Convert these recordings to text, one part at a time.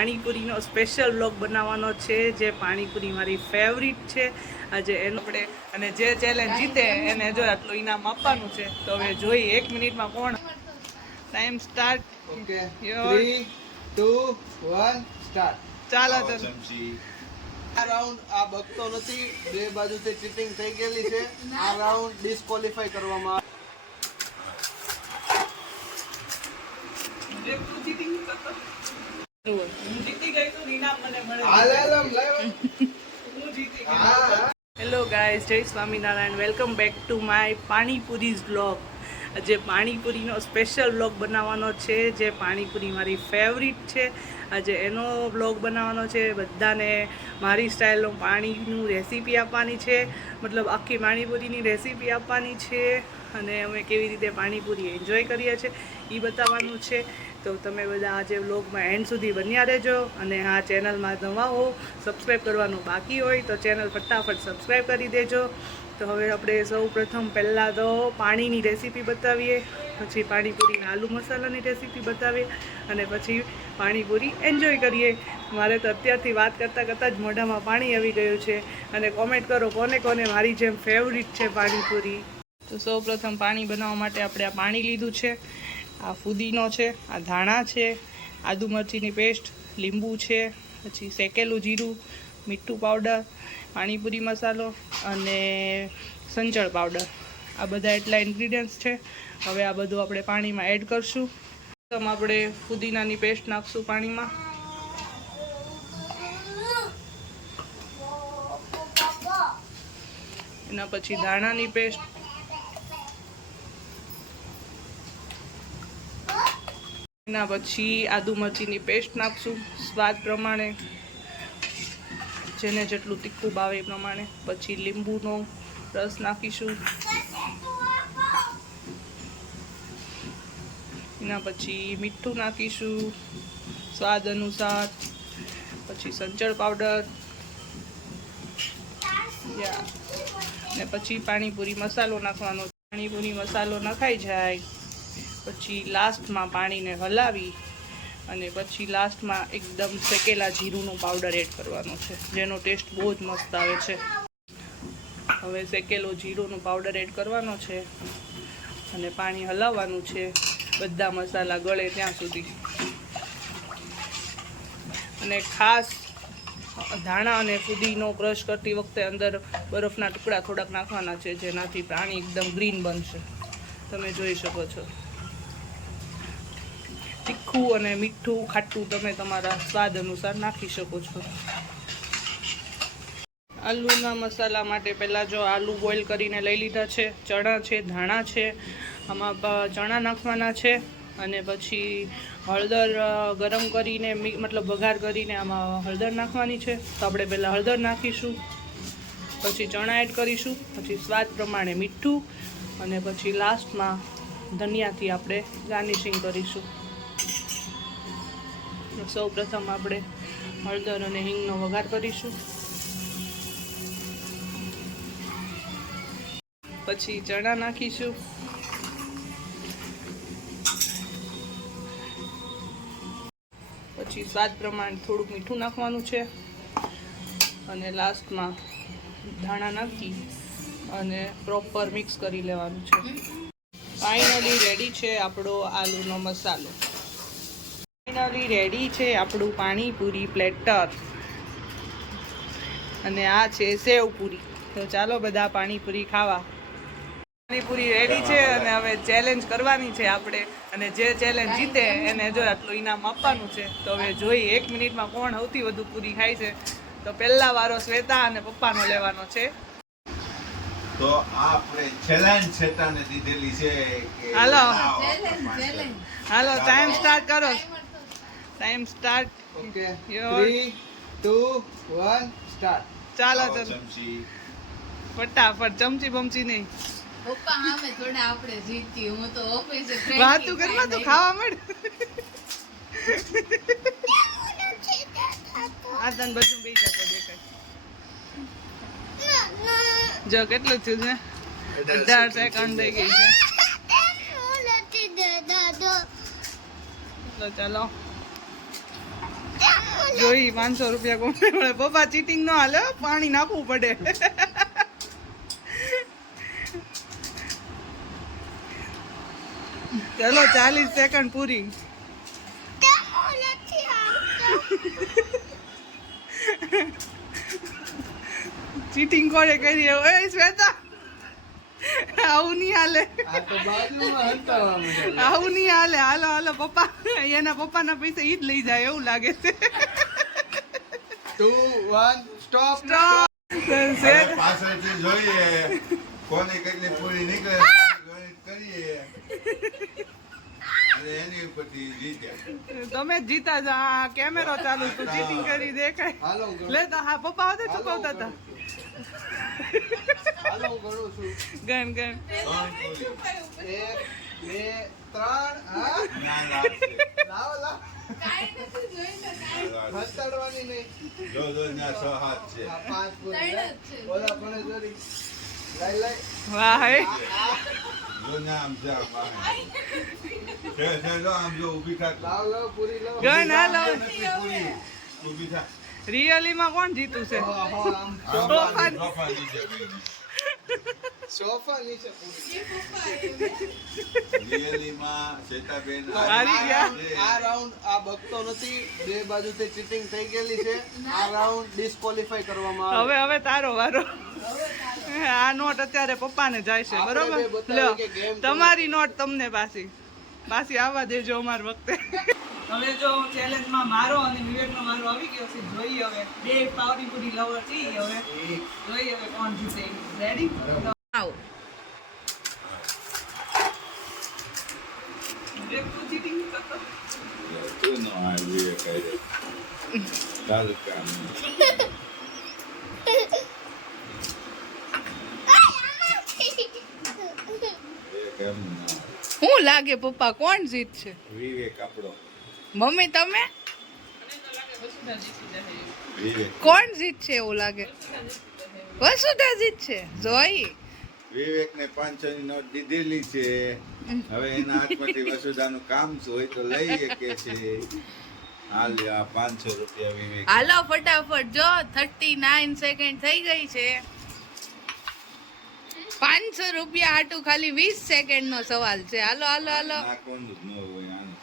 પાણીપુરીનો special vlog બનાવવાનો છે, જે પાણીપુરી મારી ફેવરિટ છે. આજે એનો આપણે અને જે ચેલેન્જ જીતે એને જો આટલું ઇનામ આપવાનું છે. તો હવે જોઈ 1 મિનિટમાં કોણ. Time start. Okay 3 2 1 start. ચાલો તો આ રાઉન્ડ આ બગતો નથી, બે બાજુથી ચીટિંગ થઈ ગયેલી છે. આ રાઉન્ડ ડિસ્ક્વોલિફાઈ કરવામાં આવે. Hello guys, Jai Swaminarayan. Welcome back to my panipuris vlog. આજે પાણીપુરીનો સ્પેશિયલ વ્લોગ બનાવવાનો છે, જે પાણીપુરી મારી ફેવરિટ છે. આજે એનો વ્લોગ બનાવવાનો છે. બધાને મારી સ્ટાઇલનું પાણીનું રેસીપી આપવાની છે, મતલબ આખી પાણીપુરીની રેસીપી આપવાની છે, અને અમે કેવી રીતે પાણીપુરી એન્જોય કરીએ છીએ એ બતાવવાનું છે. તો તમે બધા આજે વ્લોગમાં એન્ડ સુધી બન્યા રહેજો. અને હા, ચેનલમાં નવા હો, સબસ્ક્રાઈબ કરવાનું બાકી હોય તો ચેનલ ફટાફટ સબસ્ક્રાઈબ કરી દેજો. તો હવે આપણે સૌ પ્રથમ પહેલાં તો પાણીની રેસીપી બતાવીએ, પછી પાણીપુરીના આલુ મસાલાની રેસીપી બતાવીએ, અને પછી પાણીપુરી એન્જોય કરીએ. મારે તો અત્યારથી વાત કરતાં કરતાં જ મોઢામાં પાણી આવી ગયું છે. અને કોમેન્ટ કરો કોને કોને મારી જેમ ફેવરિટ છે પાણીપુરી. તો સૌ પ્રથમ પાણી બનાવવા માટે આપણે આ પાણી લીધું છે. આ ફુદીનો છે, આ ધાણા છે, આદુ મરચીની પેસ્ટ, લીંબુ છે, પછી શેકેલું જીરું, મીઠું પાવડર, પાણીપુરી મસાલો અને સંચળ પાવડર. આ બધા એટલા ઇન્ગ્રીડિયન્ટ્સ છે. હવે આ બધું આપણે પાણીમાં એડ કરશું. પ્રથમ આપણે ફુદીનાની પેસ્ટ નાખશું પાણીમાં. એના પછી ધાણાની પેસ્ટ, એના પછી આદુ મરચીની પેસ્ટ નાખશું સ્વાદ પ્રમાણે, જેને જેટલું તીખું ભાવે એ પ્રમાણે. પછી લીંબુનો રસ નાખીશું. એના પછી મીઠું નાખીશું સ્વાદ અનુસાર. પછી સંચળ પાવડર, ને પછી પાણીપુરી મસાલો નાખવાનો. પાણીપુરી મસાલો નખાઈ જાય પછી લાસ્ટમાં પાણીને હલાવી અને પછી લાસ્ટમાં એકદમ શેકેલા જીરુંનો પાવડર એડ કરવાનો છે, જેનો ટેસ્ટ બહુ જ મસ્ત આવે છે. હવે શેકેલો જીરુંનો પાવડર એડ કરવાનો છે અને પાણી હલાવવાનું છે બધા મસાલા ગળે ત્યાં સુધી. અને ખાસ ધાણા અને ફુદીનો ક્રશ કરતી વખતે અંદર બરફના ટુકડા થોડાક નાખવાના છે, જેનાથી પાણી એકદમ ગ્રીન બનશે. તમે જોઈ શકો છો. તીખું અને મીઠું ખાટું તમે તમારા સ્વાદ અનુસાર નાખી શકો છો. આલુના મસાલા માટે પહેલાં જો આલુ બોઇલ કરીને લઈ લીધા છે, ચણા છે, ધાણા છે, આમાં ચણા નાખવાના છે, અને પછી હળદર ગરમ કરીને મતલબ વઘાર કરીને આમાં હળદર નાખવાની છે. તો આપણે પહેલાં હળદર નાખીશું, પછી ચણા એડ કરીશું, પછી સ્વાદ પ્રમાણે મીઠું, અને પછી લાસ્ટમાં ધનિયાથી આપણે ગાર્નિશિંગ કરીશું. સૌ પ્રથમ આપણે હળદર અને હિંગનો વઘાર કરીશું. પછી ચણા નાખીશું. પછી સ્વાદ પ્રમાણે થોડુંક મીઠું નાખવાનું છે, અને લાસ્ટમાં ધાણા નાખી અને પ્રોપર મિક્સ કરી લેવાનું છે. ફાઇનલી રેડી છે આપણો આલુનો મસાલો. ફાઇનલી રેડી છે આપણું પાણીપુરી પ્લેટર. અને આ છે સેવપુરી. તો ચાલો બધા પાણીપુરી ખાવા. પાણીપુરી રેડી છે અને હવે ચેલેન્જ કરવાની છે આપણે, અને જે ચેલેન્જ જીતે એને જો આટલું ઇનામ આપવાનું છે. તો હવે જોઈ 1 મિનિટમાં કોણ સૌથી વધુ પૂરી ખાય છે. તો પહેલા વારો શ્વેતા અને પપ્પાનો લેવાનો છે. તો આપણે ચેલેન્જ શ્વેતાને દીધેલી છે કે હાલો હાલો, ટાઈમ સ્ટાર્ટ કરો. Time start. Okay 3 2 1 start. ચાલો તો ચમચી ફટાફટ. ચમચી બમચી નહીં, પપ્પા સામે થોડા આપણે જીતી. હું તો ઓફિસે વાતું કરવા તો ખાવા મળ. આ તને બધું બે જતો દેખાય. જો કેટલું થયું છે? 18 સેકન્ડ થઈ ગઈ છે. તો ચાલો જોઈ 500 રૂપિયા કોને મળે. પપ્પા ચીટિંગ ન હાલે હો, પાણી નાખવું પડે. ચલો 40 સેકન્ડ પૂરી. ચીટિંગ કોને કરી? ઓય શ્વેતા, આવું નહીં હાલે, આ તો બાજુમાં હંતાવાનું છે. આવું નહીં હાલે. હાલો હાલો પપ્પા, એના પપ્પાના પૈસા ઈ જ લઈ જાય એવું લાગે છે. 2 1 સ્ટોપ. હવે પાછળથી જોઈએ કોની કેટલી પૂરી નીકળે, ગણિત કરીએ અને એની ઉપરથી જીતે. તમે જ જીતા જા. આ કેમેરો ચાલુ, તું ચીટિંગ કરી દેખાય. હાલો હું ગણું. લે તો હા, પપ્પા હોતે ચૂકવતા હતા. હાલો હું ગણું છું. ગણ ગણ. 1 2 3 હા ના ના લાવો લાવો. કાંઈ નથી જોઈ તો કાંઈ. હંતાડવાની નહીં. જો ના 6 હાથ છે. આ 5 પૂરી. ત્રણ જ છે. ઓલા પણ જોરી. લઈ વાહ હે. જો ના આમ છે આમ છે જો આમ જો ઊભી થા. લાવ લાવ પૂરી લાવ. ગણ હાલો. નથી પૂરી ઊભી થા. રિયલી માં કોણ જીતું છે? આમ સોફા. સોફા નીચે સોફા નીચે પૂરી. એ પપ્પા એ. રિયલી માં શેતાબેન હારી ગયા. આ રાઉન્ડ આ બગતો નથી, બે બાજુથી ચીટિંગ થઈ ગયેલી છે. આ રાઉન્ડ ડિસ્કોલિફાઈ કરવામાં આવે. હવે તારો વારો. આ નોટ અત્યારે પપ્પાને જાય છે, આપણે બરોબર? બે બતાવીએ લ્યો કે game તમારી નોટ તમને પાછી આવવા દેજો અમાર વખતે. હવે જો ચેલેન્જમાં મારો અને વિવેકનો વારો આવી ગયો છે. જોઈએ હવે બે પાણીપુરી લવર છીએ. હવે જોઈએ હવે કોણ જીતે. રેડી? આવો. વિવેક તું cheating કરતો? તું નો આવી કહી દે તારું કામ કેમ ના હું લાગે પપ્પા કોણ જીતશે? વિવેક આપણો મમ્મી તમે વિવેક કોણ જીતશે એવું લાગે? વસુધા જીતશે. જોઈ વિવેક ને 500 ની નોટ દીધેલી છે. હવે એના હાથમાંથી વસુધાનું કામ શું હોય તો લઈ શકે છે. હાલ આ 500 રૂપિયા વિવેક. હાલો ફટાફટ, જો 39 સેકન્ડ થઈ ગઈ છે. 500 રૂપિયા હાટું ખાલી 20 સેકન્ડ નો સવાલ છે. હાલો હાલો હાલો. નાખવાનું જ ન હોય આને.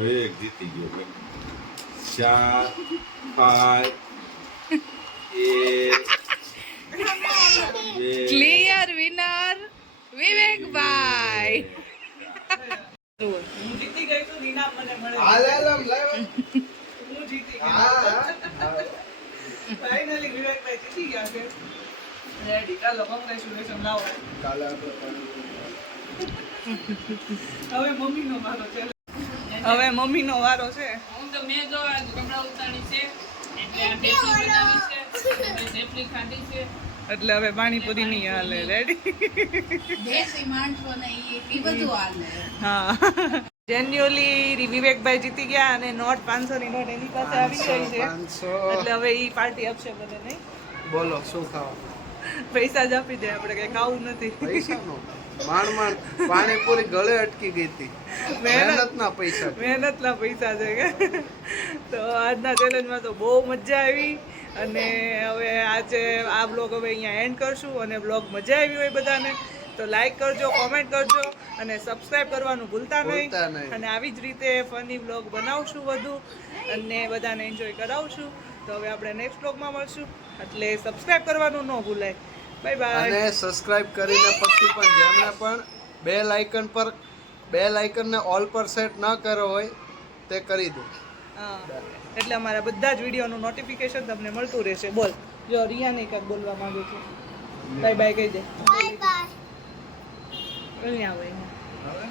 વિવેક જીતી ગયો. 4 5 1 ક્લિયર વિનર વિવેકભાઈ. હું જીતી ગઈ તો ઇનામ મને મળે. હાલ હાલ આમ લાવ. હું જીતી ગઈ. હા ફાઇનલી વિવેકભાઈ જીતી ગયા છે. રેડી, ચાલો કોંગ્રેચ્યુલેશન. લાવો કાલે આપણે હવે મમ્મીનો વારો છે. હવે મમ્મીનો વારો છે. હું તો મેં જો આ કપડાં ઉતારી છે એટલે આ ઢેફલી બનાવી છે મેં ઢેફલી ખાધી છે એટલે હવે પાણીપુરી નહીં હાલે. રેડી? દેશી માણસો ને ઈ બધું હાલે. હા, જેન્યુઅલી વિવેકભાઈ જીતી ગયા અને નોટ 500 ની નોટ એની પાસે આવી ગઈ છે. 500. એટલે હવે ઈ પાર્ટી આપશે મને. નહીં, બોલો શું ખાવા? પૈસા જ આપી દે, આપણે કઈ ખાવું નથી. પૈસાનો માંડ પાણીપુરી ગળે અટકી ગઈ હતી. મહેનતના પૈસા. મહેનતના પૈસા છે કે. તો આજના ચેલેન્જમાં તો બહુ મજા આવી. અને હવે આજે આ બ્લોગ હવે અહીંયા એન્ડ કરશું. અને બ્લોગ મજા આવી હોય બધાને તો લાઈક કરજો, કોમેન્ટ કરજો અને સબસ્ક્રાઇબ કરવાનું ભૂલતા ભૂલતા નહીં. નહીં. અને આવી જ રીતે ફની બ્લોગ બનાવશું વધુ અને બધાને એન્જોય કરાવશું. તો હવે આપણે નેક્સ્ટ બ્લોગમાં મળશું. એટલે સબસ્ક્રાઇબ કરવાનું ન ભૂલાય. Bye bye. અને સબસ્ક્રાઇબ કરીને પછી પણ જેમણે પણ બેલ આઇકનને ઓલ પર સેટ ન કર્યો હોય તે કરી દો. હા, એટલે અમારા બધા જ વિડીયોનું નોટિફિકેશન તમને મળતું રહેશે. બોલ, જો રિયાને કંઈક બોલવા માંગે છે. બાય બાય કહી દે. Bye bye. અહીંયા આવે અહીંયા. હવે